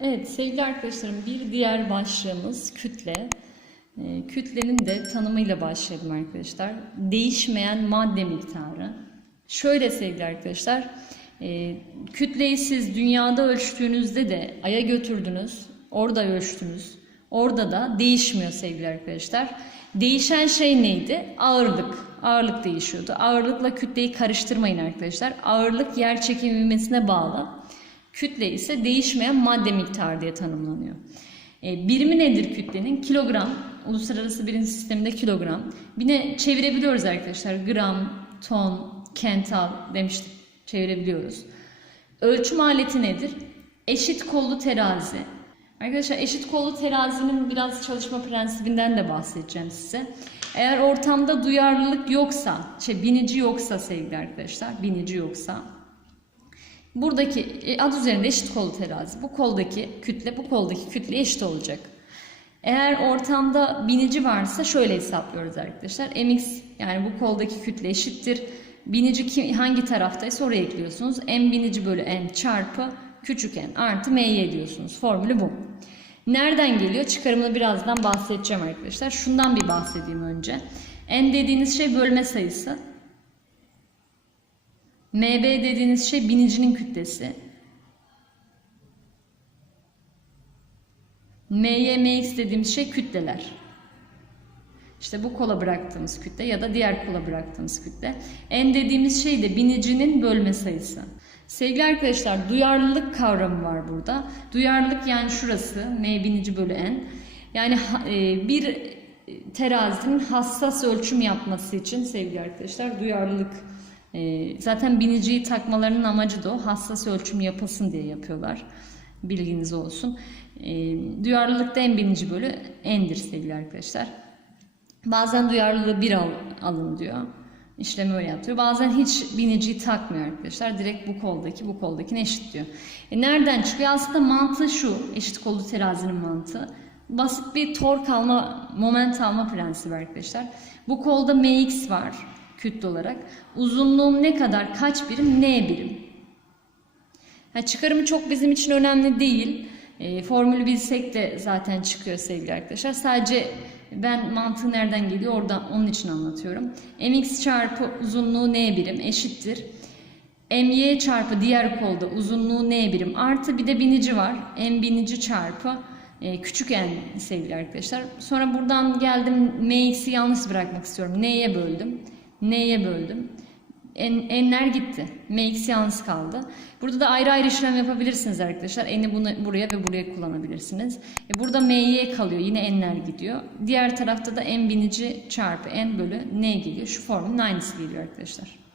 Evet sevgili arkadaşlarım bir diğer başlığımız kütle. Ee, kütlenin de tanımıyla başlayalım arkadaşlar. Değişmeyen madde miktarı. Şöyle sevgili arkadaşlar, e, kütleyi siz dünyada ölçtüğünüzde de aya götürdünüz, orada ölçtünüz. Orada da değişmiyor sevgili arkadaşlar. Değişen şey neydi? Ağırlık. Ağırlık değişiyordu. Ağırlıkla kütleyi karıştırmayın arkadaşlar. Ağırlık yer çekimi ivmesine bağlı. Kütle ise değişmeyen madde miktarı diye tanımlanıyor. E, birimi nedir kütlenin? Kilogram. Uluslararası birim sisteminde kilogram. Yine çevirebiliyoruz arkadaşlar. Gram, ton, kental demiştik. Çevirebiliyoruz. Ölçüm aleti nedir? Eşit kollu terazi. Arkadaşlar eşit kollu terazinin biraz çalışma prensibinden de bahsedeceğim size. Eğer ortamda duyarlılık yoksa, şey binici yoksa sevgili arkadaşlar, binici yoksa Buradaki e, ad üzerinde eşit kol terazi. Bu koldaki kütle bu koldaki kütle eşit olacak. Eğer ortamda binici varsa şöyle hesaplıyoruz arkadaşlar. mx yani bu koldaki kütle eşittir. Binici kim, hangi taraftaysa oraya ekliyorsunuz. m binici bölü n çarpı küçük n artı m'ye diyorsunuz. Formülü bu. Nereden geliyor? Çıkarımını birazdan bahsedeceğim arkadaşlar. Şundan bir bahsedeyim önce. n dediğiniz şey bölme sayısı. MB dediğiniz şey binicinin kütlesi. MY, MX dediğimiz şey kütleler. İşte bu kola bıraktığımız kütle ya da diğer kola bıraktığımız kütle. N dediğimiz şey de binicinin bölme sayısı. Sevgili arkadaşlar duyarlılık kavramı var burada. Duyarlılık yani şurası M binici bölü N. Yani e, bir terazinin hassas ölçüm yapması için sevgili arkadaşlar duyarlılık zaten biniciyi takmalarının amacı da o. Hassas ölçüm yapılsın diye yapıyorlar. Bilginiz olsun. Ee, duyarlılıkta en binici bölü endir sevgili arkadaşlar. Bazen duyarlılığı bir al, alın diyor. İşlemi öyle yapıyor. Bazen hiç biniciyi takmıyor arkadaşlar. Direkt bu koldaki bu koldakine eşit diyor. E nereden çıkıyor? Aslında mantığı şu. Eşit kollu terazinin mantığı. Basit bir tork alma, moment alma prensibi arkadaşlar. Bu kolda mx var kütle olarak. Uzunluğum ne kadar, kaç birim, ne birim? Ha, çıkarımı çok bizim için önemli değil. E, formülü bilsek de zaten çıkıyor sevgili arkadaşlar. Sadece ben mantığı nereden geliyor oradan onun için anlatıyorum. mx çarpı uzunluğu n birim eşittir. my çarpı diğer kolda uzunluğu n birim artı bir de binici var. m binici çarpı e, küçük n sevgili arkadaşlar. Sonra buradan geldim mx'i yanlış bırakmak istiyorum. n'ye böldüm. N'ye böldüm. N, n'ler gitti. Mx yalnız kaldı. Burada da ayrı ayrı işlem yapabilirsiniz arkadaşlar. N'i bunu buraya ve buraya kullanabilirsiniz. E burada m'ye kalıyor. Yine n'ler gidiyor. Diğer tarafta da n binici çarpı n bölü n geliyor. Şu formülün aynısı geliyor arkadaşlar.